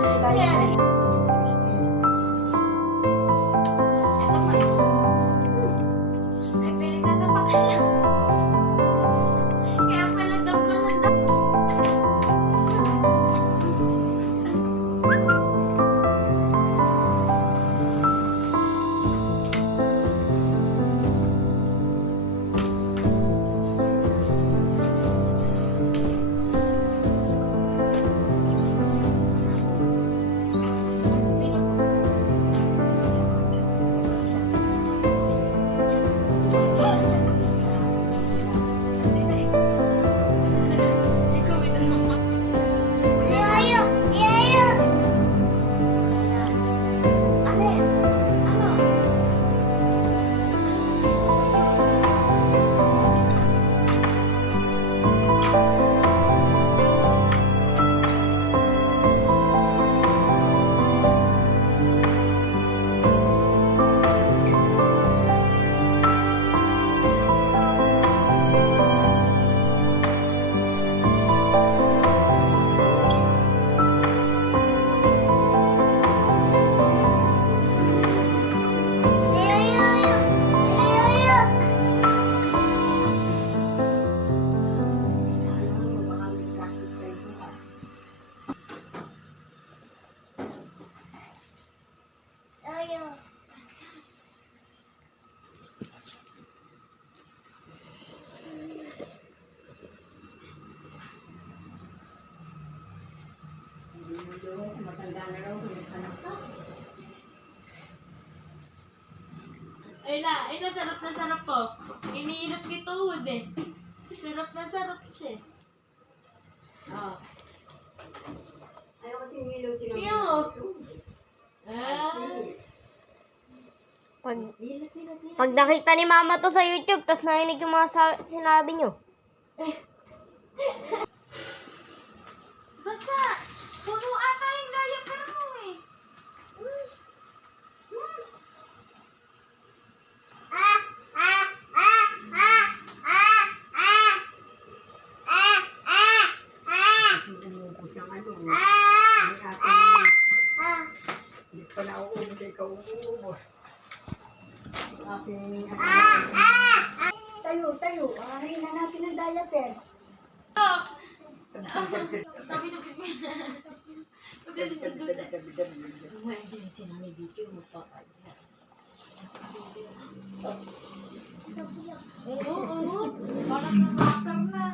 Kaya, ito pa. Ay, pinagtatapak ka lang. Kaya pala dam ka ng dam. Ikaw, ito naman. Alin? Ano? Matanda na raw, anak ka. Ay na, sarap na sarap po. Iniilot ko tuhod eh. Sarap na sarap siya. Oo. Ayaw ko sinilo, Piyo mo. Ah. Pag, Ilot. pag nakita ni mama to sa YouTube, tapos narinig yung mga sinabi nyo. Basa! Puno ata yung diaper mo eh. Umubos ang ano. Ang aking... Hindi pa na uubos, ikaw uubos. Ang aking... Tayo. Ahin na natin ang diaper. Oh! Sabi na pipi. Ngayon din si Nani Vicky, magpapalya. Oo. Parang nakakar na.